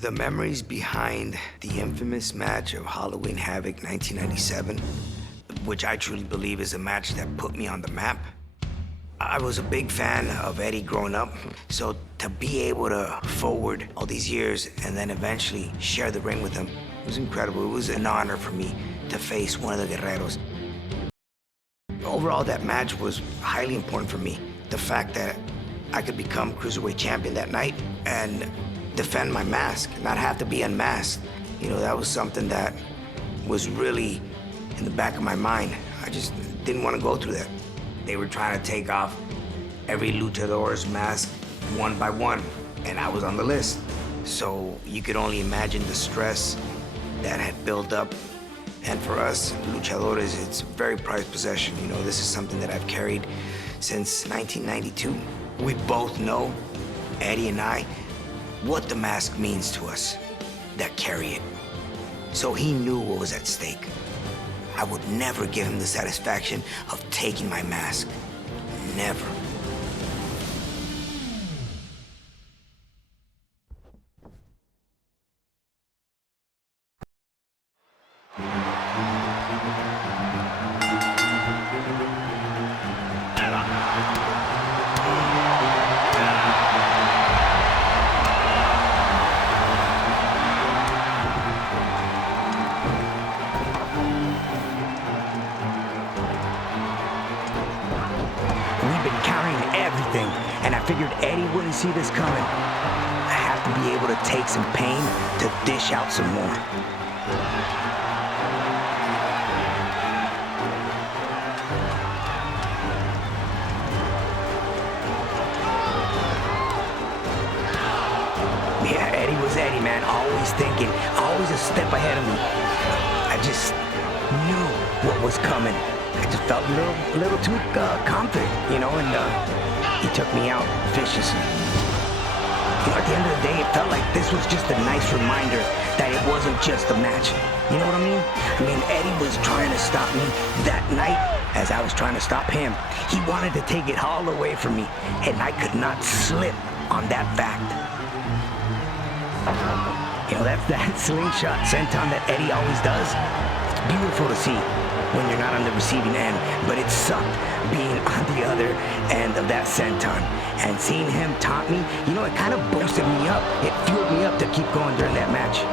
The memories behind the infamous match of Halloween Havoc 1997, which I truly believe is a match that put me on the map. I was a big fan of Eddie growing up, so to be able to forward all these years and then eventually share the ring with him was incredible. It was an honor for me to face one of the Guerreros. Overall, that match was highly important for me. The fact that I could become Cruiserweight champion that night and defend my mask, not have to be unmasked. You know, that was something that was really in the back of my mind. I just didn't want to go through that. They were trying to take off every luchador's mask one by one, and I was on the list. So you could only imagine the stress that had built up. And for us luchadores, it's a very prized possession. You know, this is something that I've carried since 1992. We both know, Eddie and I, what the mask means to us that carry it. So he knew what was at stake. I would never give him the satisfaction of taking my mask. Never. And I figured Eddie wouldn't see this coming. I have to be able to take some pain to dish out some more. Yeah, Eddie was Eddie, man. Always thinking, always a step ahead of me. I just knew what was coming. I just felt a little too confident, you know, and he took me out viciously. You know, at the end of the day, it felt like this was just a nice reminder that it wasn't just a match. You know what I mean? I mean, Eddie was trying to stop me that night as I was trying to stop him. He wanted to take it all away from me, and I could not slip on that fact. You know, that's that slingshot senton that Eddie always does. It's beautiful to see when you're not on the receiving end, but it sucked being on the other end of that senton. And seeing him taunt me, you know, it kind of boosted me up. It fueled me up to keep going during that match.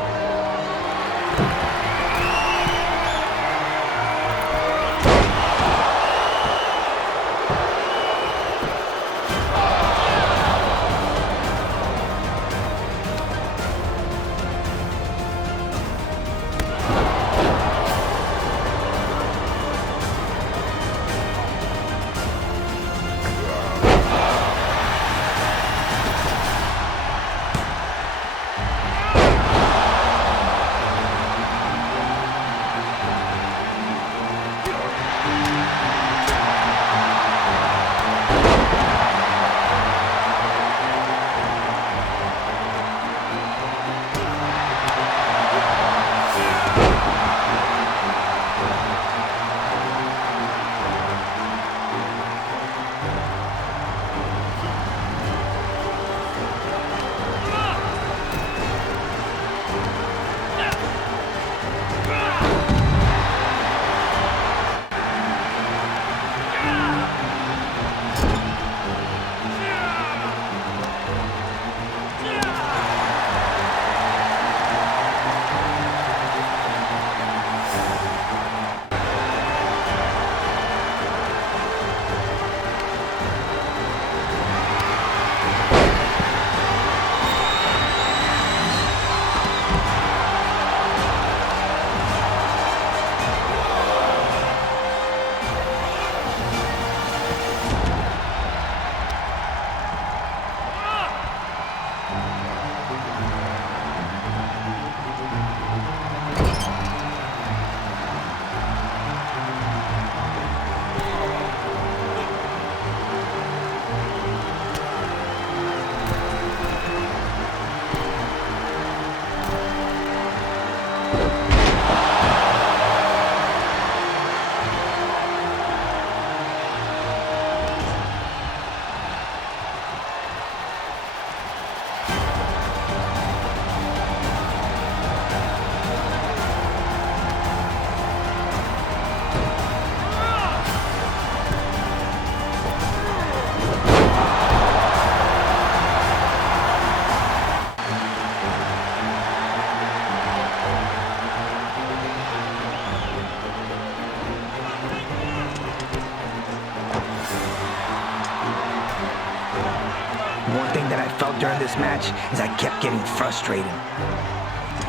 one thing that I felt during this match is I kept getting frustrated.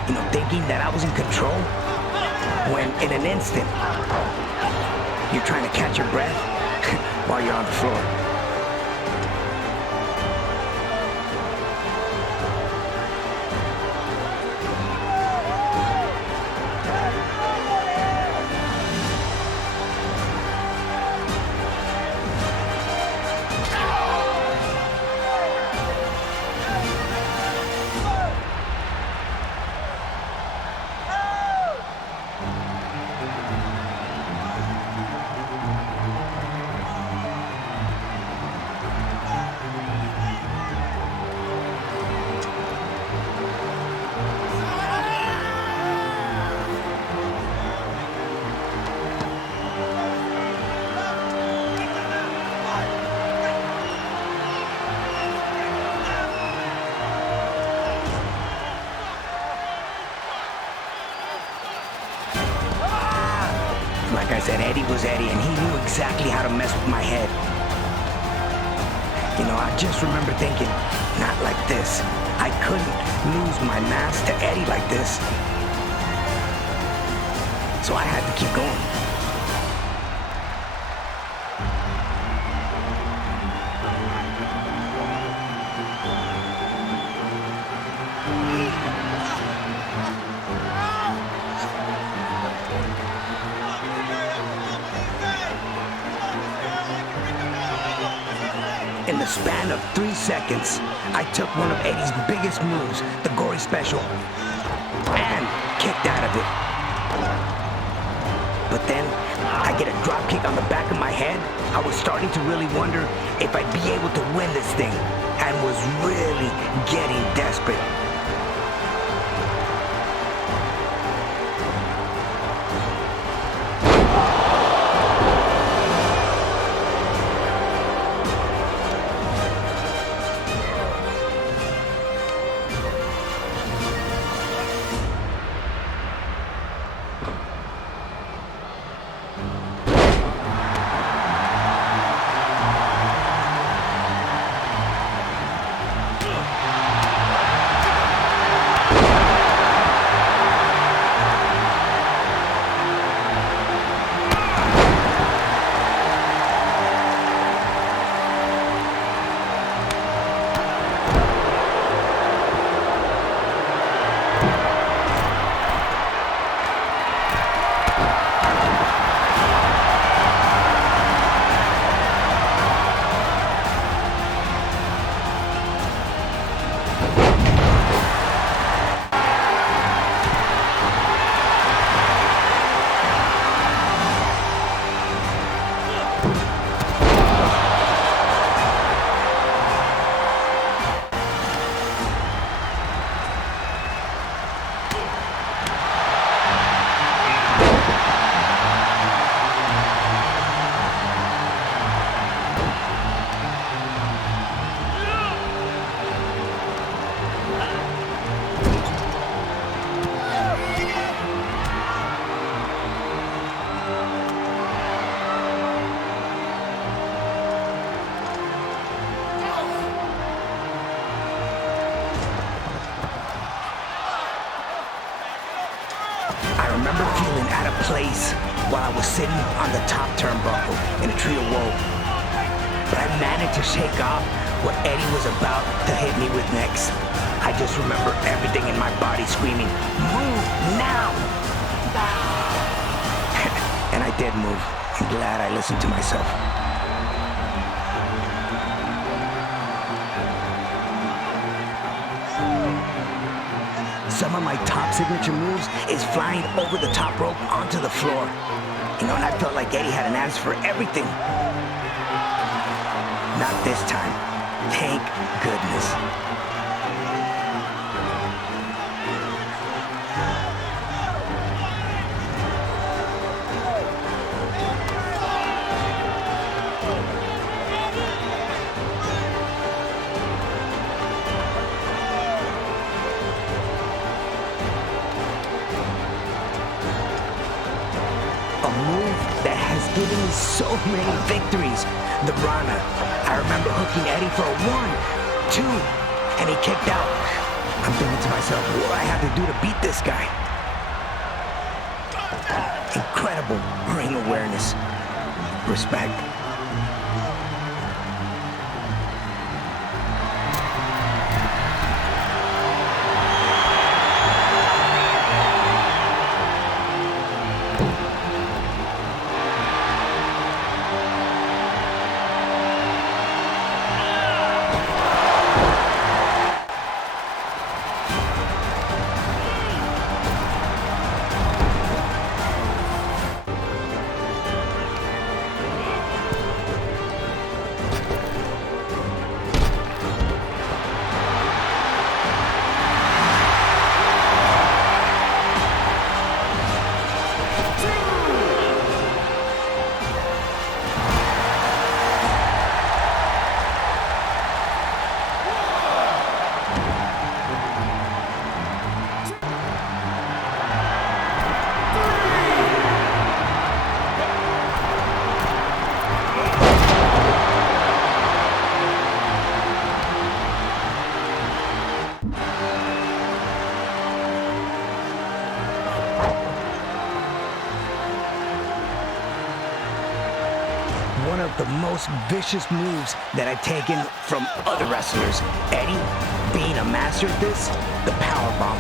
You know, thinking that I was in control, when in an instant, you're trying to catch your breath while you're on the floor. Like I said, Eddie was Eddie, and he knew exactly how to mess with my head. You know, I just remember thinking, not like this. I couldn't lose my mask to Eddie like this. So I had to keep going. In the span of 3 seconds, I took one of Eddie's biggest moves, the gory special, and kicked out of it. But then, I get a drop kick on the back of my head. I was starting to really wonder if I'd be able to win this thing, and was really getting desperate. I remember feeling out of place while I was sitting on the top turnbuckle in a tree of woe. But I managed to shake off what Eddie was about to hit me with next. I just remember everything in my body screaming, "Move now!" And I did move. I'm glad I listened to myself. Some of my top signature moves is flying over the top rope onto the floor. You know, and I felt like Eddie had an answer for everything. Not this time. Thank goodness. A move that has given me so many victories. The Rana. I remember hooking Eddie for a 1, two, and he kicked out. I'm thinking to myself, what do I have to do to beat this guy? Incredible ring awareness. Respect. One of the most vicious moves that I've taken from other wrestlers. Eddie, being a master at this, the powerbomb.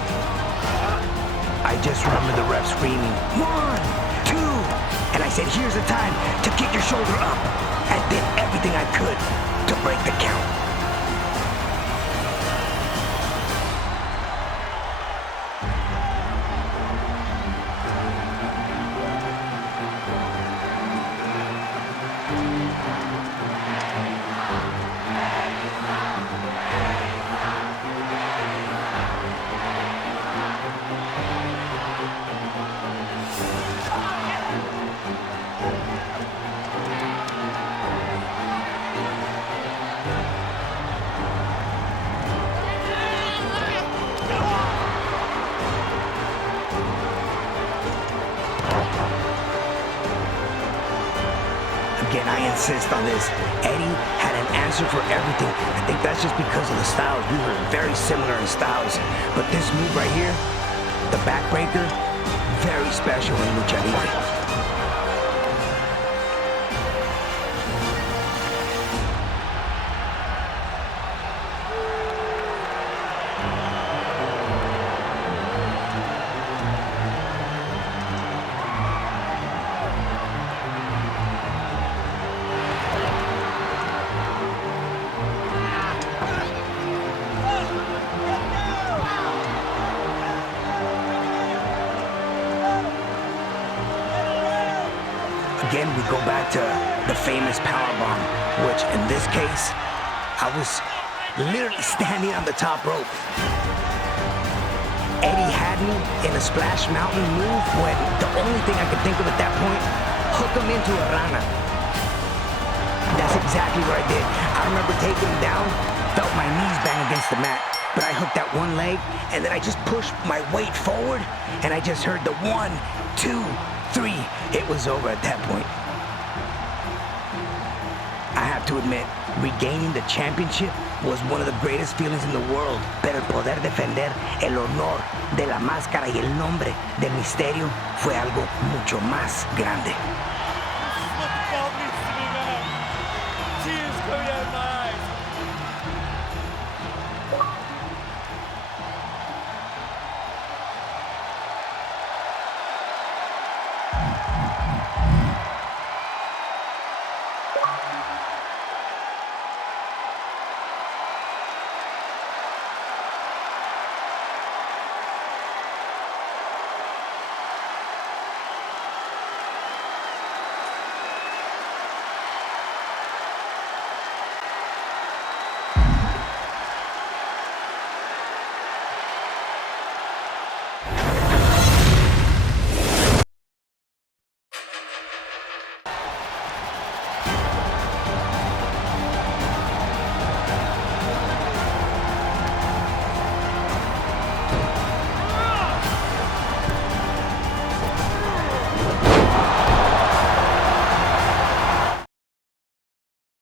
I just remember the ref screaming, 1, 2, and I said, here's the time to kick your shoulder up. I did everything I could to break the count. Again, I insist on this. Eddie had an answer for everything. I think that's just because of the styles. We were very similar in styles. But this move right here, the backbreaker, very special in lucha libre. Again, we go back to the famous powerbomb, which in this case, I was literally standing on the top rope. Eddie had me in a splash mountain move when the only thing I could think of at that point, hook him into a rana. That's exactly what I did. I remember taking him down, felt my knees bang against the mat, but I hooked that one leg, and then I just pushed my weight forward, and I just heard the 1, 2, 3. It was over at that point. I have to admit, regaining the championship was one of the greatest feelings in the world. Pero el poder defender el honor de la máscara y el nombre de Mysterio fue algo mucho más grande. Tears coming out of my eyes.